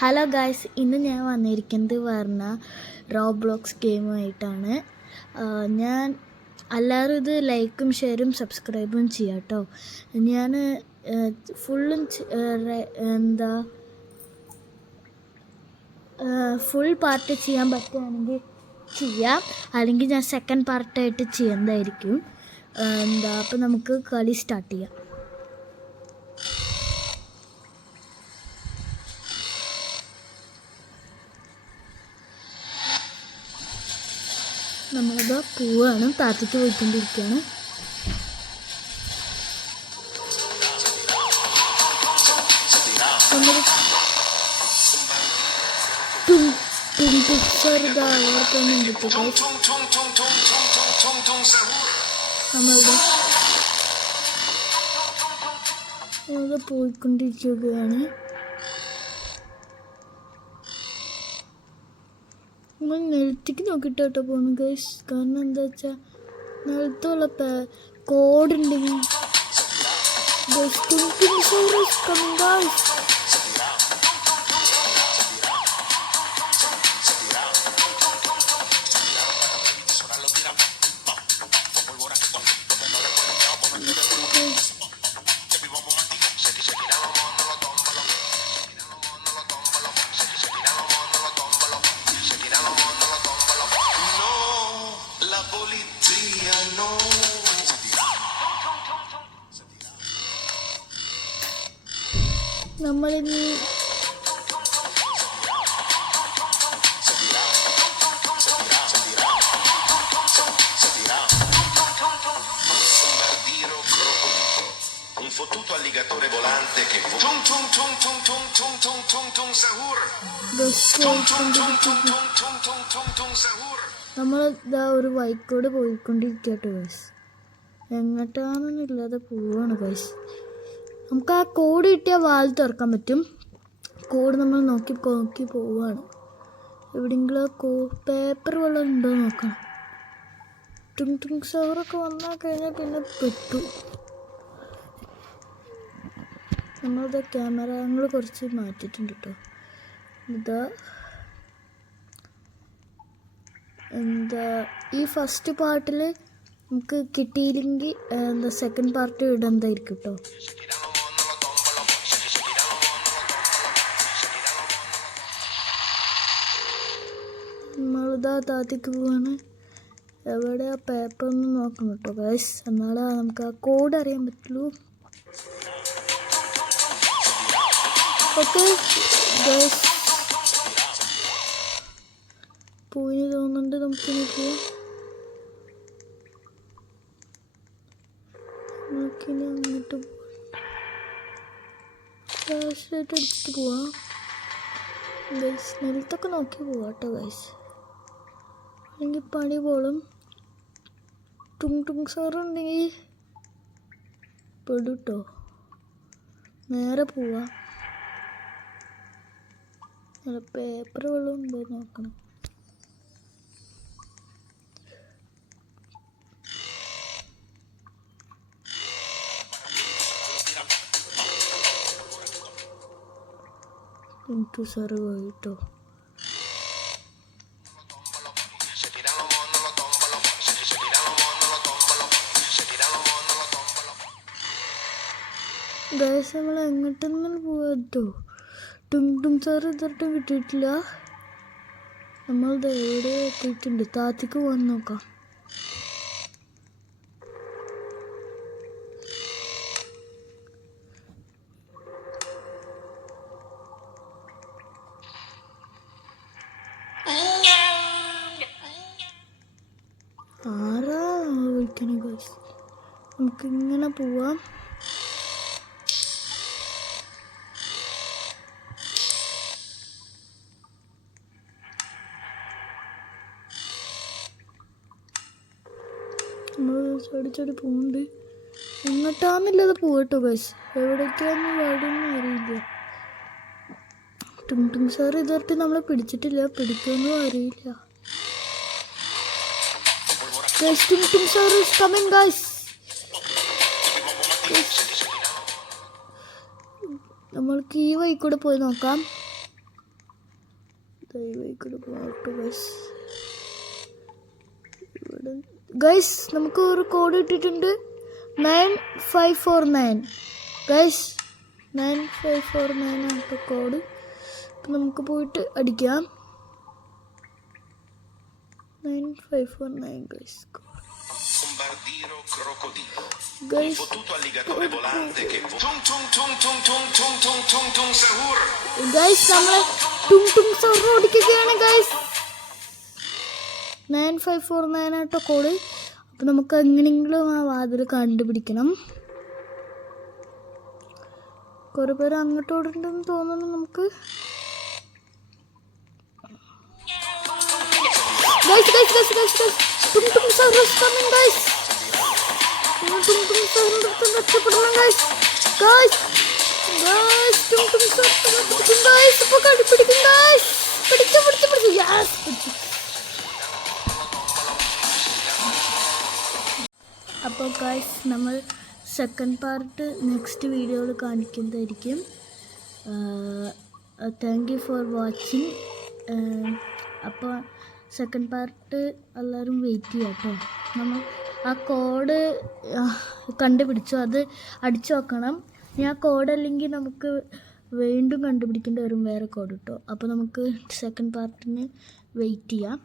Hello guys, ഇന്ന് ഞാൻ വന്നിരിക്കുന്നത് പറഞ്ഞാൽ റോബ്ലോക്സ് ഗെയിമായിട്ടാണ്. ഞാൻ എല്ലാവരും ഇത് ലൈക്കും ഷെയറും സബ്സ്ക്രൈബും ചെയ്യാം കേട്ടോ. ഞാൻ ഫുള്ളും ഫുൾ പാർട്ട് ചെയ്യാൻ പറ്റുകയാണെങ്കിൽ ചെയ്യാം, അല്ലെങ്കിൽ ഞാൻ സെക്കൻഡ് പാർട്ടായിട്ട് ചെയ്യുന്നതായിരിക്കും. അപ്പോൾ നമുക്ക് കളി സ്റ്റാർട്ട് ചെയ്യാം. നമ്മളിത് പോവാണ്, താത്തിക്ക് പോയിക്കൊണ്ടിരിക്കുകയാണ്. നമ്മളിത് പോയിക്കൊണ്ടിരിക്കുകയാണ്. നമ്മൾ നിലത്തേക്ക് നോക്കിയിട്ട് കേട്ടോ പോകുന്നു ഗൈസ്. കാരണം എന്താ വെച്ചാൽ നിലത്തുള്ള കോഡുണ്ടെങ്കിൽ നമ്മളിനി നമ്മളിതാ ഒരു വൈക്കോട് പോയിക്കൊണ്ടിരിക്കട്ടോ ഗൈസ്. എങ്ങോട്ടാണെന്നൊന്നും ഇല്ലാതെ പോവാണ് ഗൈസ്. നമുക്ക് ആ കോഡ് കിട്ടിയാൽ വാൽ തുറക്കാൻ പറ്റും. കോഡ് നമ്മൾ നോക്കി പോവുകയാണ്. എവിടെയെങ്കിലും പേപ്പർ വല്ലതും ഉണ്ടോ നോക്കാം. സവറൊക്കെ വന്നാൽ കഴിഞ്ഞാൽ പിന്നെ പെട്ടു. നമ്മളത് ക്യാമറ ആംഗിൾ കുറച്ച് മാറ്റിയിട്ടുണ്ട് കേട്ടോ. ഈ ഫസ്റ്റ് പാർട്ടിൽ നമുക്ക് കിട്ടിയില്ലെങ്കിൽ സെക്കൻഡ് പാർട്ട് ഇടുന്നതായിരിക്കും കേട്ടോ. നമ്മളിതാ താത്തിക്ക് പോവാണ്. എവിടെ ആ പേപ്പർ ഒന്ന് നോക്കണം കേട്ടോ ഗൈസ്, എന്നാലേ നമുക്ക് ആ കോഡ് അറിയാൻ പറ്റുള്ളൂ. ഓക്കെ ഗൈസ്, പോയി തോന്നുന്നുണ്ട്. നമുക്കിനി പോവാം. നമുക്കിനി അങ്ങോട്ട് ഫ്ലാഷായിട്ട് അടിച്ചിട്ട് പോവാം ഗൈസ്. നിലത്തൊക്കെ നോക്കി പോവാം കേട്ടോ ഗൈസ്, അല്ലെങ്കിൽ പണി പോളും. സാറുണ്ടെങ്കിൽ പെടുട്ടോ. നേരെ പോവാം. പേപ്പർ വെള്ളം ഉണ്ടോ നോക്കണം. സാറ് പോയിട്ടോ. ഗൈസ്, നമ്മൾ എങ്ങോട്ടൊന്നും പോവാട്ടോ. സാറ് ഇതൊട്ടും കിട്ടിയിട്ടില്ല. നമ്മൾ എവിടെ എത്തിയിട്ടുണ്ട്. താത്തിക്ക് പോകാൻ നോക്കാം. ആരാ വിളിക്കണേ ഗൈസ്? നമുക്കിങ്ങനെ പോവാം. നമ്മൾ ചടിച്ചടി പോകുന്നുണ്ട്. എങ്ങോട്ടാന്നില്ലാതെ പോകട്ടോ ഗൈസ്. എവിടേക്കാന്ന് പാടൊന്നും അറിയില്ല. സാർ ഇതുവരെ നമ്മളെ പിടിച്ചിട്ടില്ല, പിടിക്കുമെന്നും അറിയില്ല. Sir is coming guys. നമ്മൾക്ക് ഈ വഴി കൂടെ പോയി നോക്കാം. ഗൈസ് നമുക്ക് ഒരു കോഡ് ഇട്ടിട്ടുണ്ട് 9549 ഗൈസ് 9549 ആണ് കോഡ്. അപ്പം നമുക്ക് പോയിട്ട് അടിക്കാം 9549 ഗൈസ്. ഗൈസ് നമ്മളെ ടുങ് ടുങ് സഹൂർ ഓടിക്കുകയാണ് ഗൈസ്. 9549 ആട്ടോ കോഡ്. അപ്പം നമുക്ക് എങ്ങനെയെങ്കിലും ആ വാതിൽ കണ്ടുപിടിക്കണം. കുറേ പേര് അങ്ങോട്ട് ഓടുന്നുണ്ടെന്ന് തോന്നുന്നു. നമുക്ക് അപ്പോൾ ഗൈസ് നമ്മൾ സെക്കൻഡ് പാർട്ട് നെക്സ്റ്റ് വീഡിയോയിൽ കാണിക്കുന്നതായിരിക്കും. Thank you for watching. അപ്പോൾ സെക്കൻഡ് പാർട്ട് എല്ലാവരും വെയിറ്റ് ചെയ്യാം കേട്ടോ. നമ്മൾ ആ കോഡ് കണ്ടുപിടിച്ചു, അത് അടിച്ചു നോക്കണം. ഇനി ആ കോഡ് അല്ലെങ്കിൽ നമുക്ക് വീണ്ടും കണ്ടുപിടിക്കേണ്ടി വരും വേറെ കോഡ് കേട്ടോ. അപ്പോൾ നമുക്ക് സെക്കൻഡ് പാർട്ടിന് വെയിറ്റ് ചെയ്യാം.